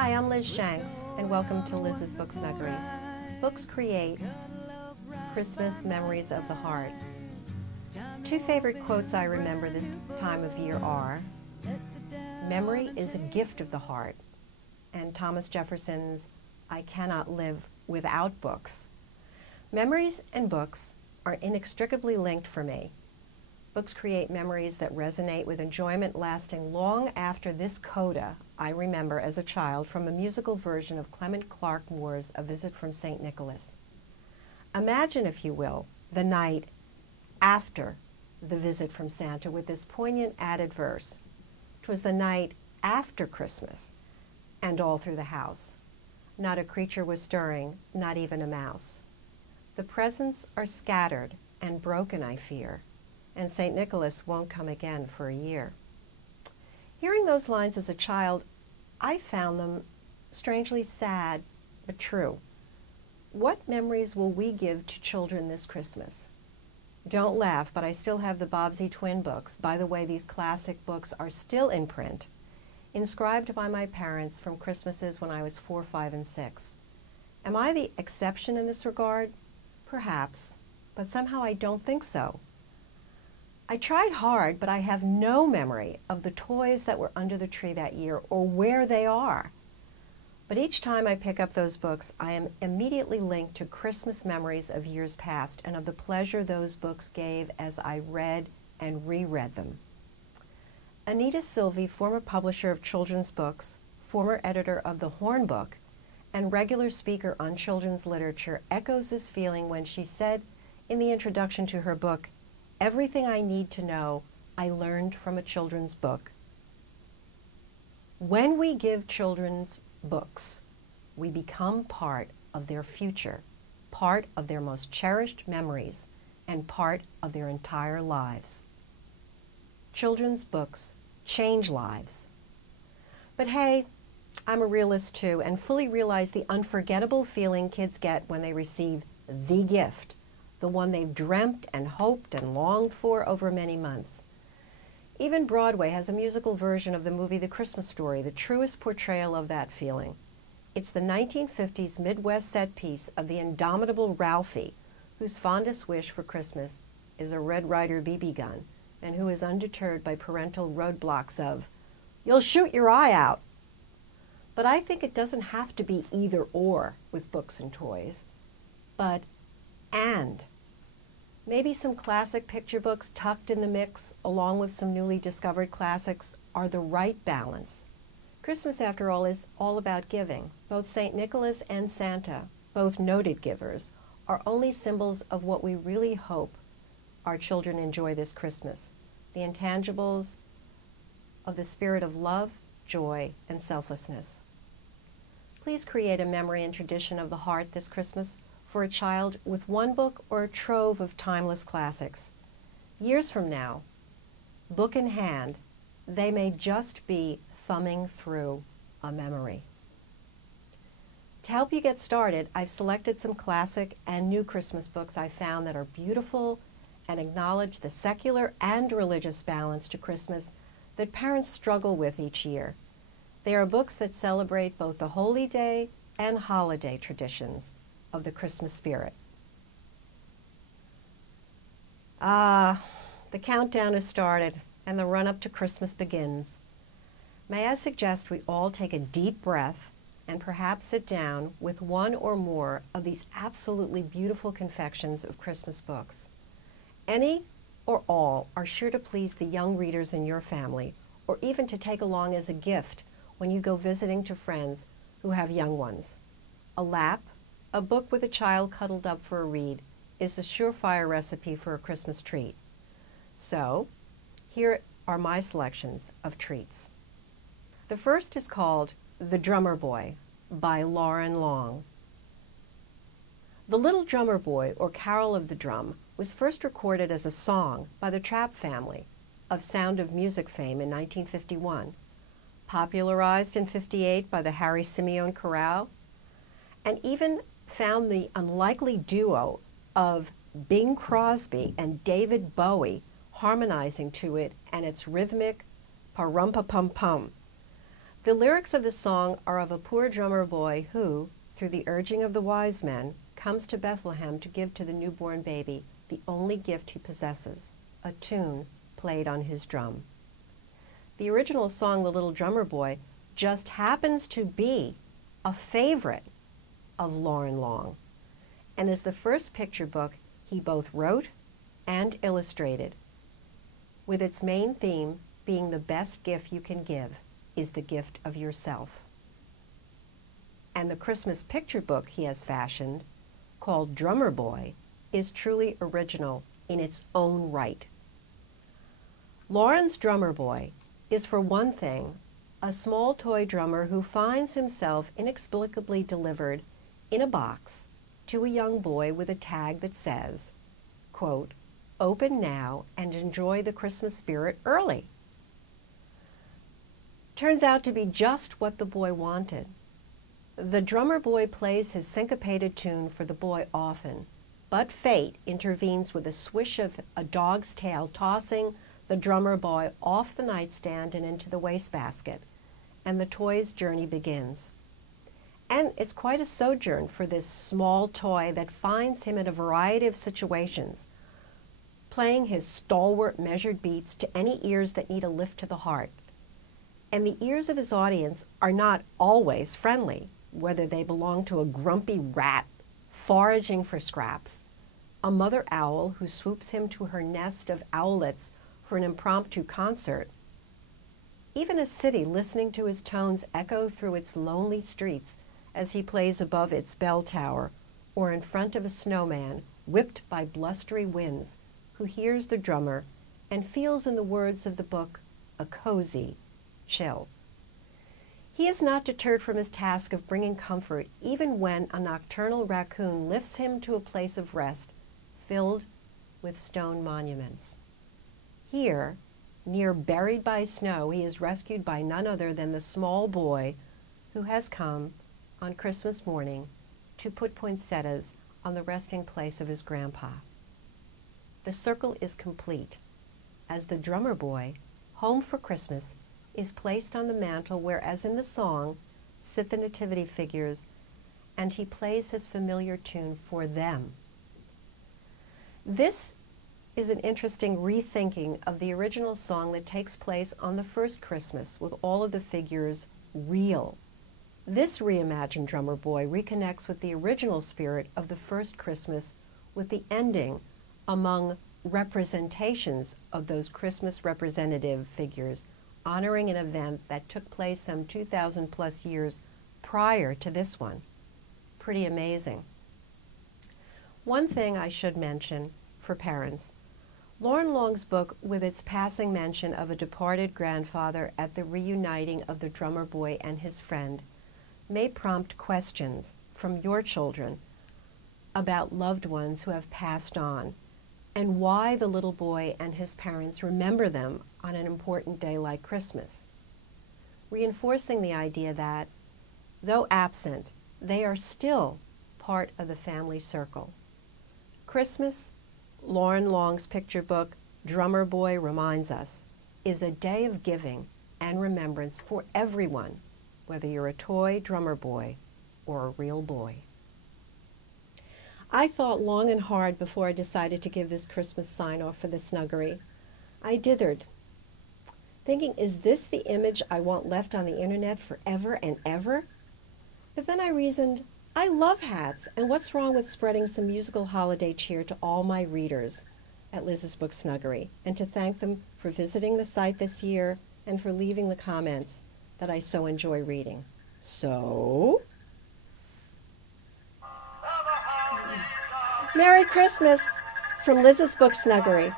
Hi, I'm Liz Shanks, and welcome to Liz's Book Snuggery. Books create Christmas memories of the heart. Two favorite quotes I remember this time of year are, "Memory is a gift of the heart," and Thomas Jefferson's, "I cannot live without books." Memories and books are inextricably linked for me. Books create memories that resonate with enjoyment lasting long after this coda I remember as a child from a musical version of Clement Clarke Moore's A Visit from St. Nicholas. Imagine, if you will, the night after the visit from Santa with this poignant added verse. 'Twas the night after Christmas, and all through the house. Not a creature was stirring, not even a mouse. The presents are scattered and broken, I fear, and St. Nicholas won't come again for a year. Hearing those lines as a child, I found them strangely sad but true. What memories will we give to children this Christmas? Don't laugh, but I still have the Bobbsey twin books. By the way, these classic books are still in print, inscribed by my parents from Christmases when I was 4, 5, and 6. Am I the exception in this regard? Perhaps, but somehow I don't think so. I tried hard, but I have no memory of the toys that were under the tree that year or where they are. But each time I pick up those books, I am immediately linked to Christmas memories of years past and of the pleasure those books gave as I read and reread them. Anita Silvey, former publisher of children's books, former editor of The Horn Book, and regular speaker on children's literature, echoes this feeling when she said in the introduction to her book, "Everything I need to know, I learned from a children's book." When we give children's books, we become part of their future, part of their most cherished memories, and part of their entire lives. Children's books change lives. But hey, I'm a realist too, and fully realize the unforgettable feeling kids get when they receive the gift, the one they've dreamt and hoped and longed for over many months. Even Broadway has a musical version of the movie The Christmas Story, the truest portrayal of that feeling. It's the 1950s Midwest set piece of the indomitable Ralphie, whose fondest wish for Christmas is a Red Ryder BB gun, and who is undeterred by parental roadblocks of, "You'll shoot your eye out." But I think it doesn't have to be either or with books and toys, but and. Maybe some classic picture books tucked in the mix, along with some newly discovered classics, are the right balance. Christmas, after all, is all about giving. Both St. Nicholas and Santa, both noted givers, are only symbols of what we really hope our children enjoy this Christmas, the intangibles of the spirit of love, joy, and selflessness. Please create a memory and tradition of the heart this Christmas for a child with one book or a trove of timeless classics. Years from now, book in hand, they may just be thumbing through a memory. To help you get started, I've selected some classic and new Christmas books I found that are beautiful and acknowledge the secular and religious balance to Christmas that parents struggle with each year. They are books that celebrate both the holy day and holiday traditions of the Christmas spirit. The countdown has started and the run-up to Christmas begins. May I suggest we all take a deep breath and perhaps sit down with one or more of these absolutely beautiful confections of Christmas books. Any or all are sure to please the young readers in your family, or even to take along as a gift when you go visiting to friends who have young ones. A lap, a book with a child cuddled up for a read, is a surefire recipe for a Christmas treat. So, here are my selections of treats. The first is called The Drummer Boy by Loren Long. The Little Drummer Boy, or Carol of the Drum, was first recorded as a song by the Trapp family of Sound of Music fame in 1951, popularized in '58 by the Harry Simeone Chorale, and even found the unlikely duo of Bing Crosby and David Bowie harmonizing to it and its rhythmic pa-rum-pa-pum-pum. The lyrics of the song are of a poor drummer boy who, through the urging of the wise men, comes to Bethlehem to give to the newborn baby the only gift he possesses, a tune played on his drum. The original song, The Little Drummer Boy, just happens to be a favorite of Loren Long, and is the first picture book he both wrote and illustrated, with its main theme being the best gift you can give is the gift of yourself. And the Christmas picture book he has fashioned, called Drummer Boy, is truly original in its own right. Loren's Drummer Boy is, for one thing, a small toy drummer who finds himself inexplicably delivered in a box to a young boy with a tag that says, quote, "Open now and enjoy the Christmas spirit early." Turns out to be just what the boy wanted. The drummer boy plays his syncopated tune for the boy often, but fate intervenes with a swish of a dog's tail, tossing the drummer boy off the nightstand and into the wastebasket, and the toy's journey begins. And it's quite a sojourn for this small toy that finds him in a variety of situations, playing his stalwart measured beats to any ears that need a lift to the heart. And the ears of his audience are not always friendly, whether they belong to a grumpy rat foraging for scraps, a mother owl who swoops him to her nest of owlets for an impromptu concert, even a city listening to his tones echo through its lonely streets as he plays above its bell tower, or in front of a snowman whipped by blustery winds, who hears the drummer and feels, in the words of the book, a cozy chill. He is not deterred from his task of bringing comfort even when a nocturnal raccoon lifts him to a place of rest filled with stone monuments. Here, near Buried by Snow, he is rescued by none other than the small boy who has come on Christmas morning to put poinsettias on the resting place of his grandpa. The circle is complete as the drummer boy, home for Christmas, is placed on the mantle where, as in the song, sit the nativity figures, and he plays his familiar tune for them. This is an interesting rethinking of the original song that takes place on the first Christmas with all of the figures real. This reimagined drummer boy reconnects with the original spirit of the first Christmas with the ending among representations of those Christmas representative figures, honoring an event that took place some 2,000 plus years prior to this one. Pretty amazing. One thing I should mention for parents, Loren Long's book, with its passing mention of a departed grandfather at the reuniting of the drummer boy and his friend, may prompt questions from your children about loved ones who have passed on, and why the little boy and his parents remember them on an important day like Christmas, reinforcing the idea that, though absent, they are still part of the family circle. Christmas, Loren Long's picture book, Drummer Boy, reminds us, is a day of giving and remembrance for everyone, whether you're a toy drummer boy or a real boy. I thought long and hard before I decided to give this Christmas sign-off for the Snuggery. I dithered, thinking, is this the image I want left on the internet forever and ever? But then I reasoned, I love hats, and what's wrong with spreading some musical holiday cheer to all my readers at Liz's Book Snuggery, and to thank them for visiting the site this year and for leaving the comments that I so enjoy reading. So, Merry Christmas from Liz's Book Snuggery.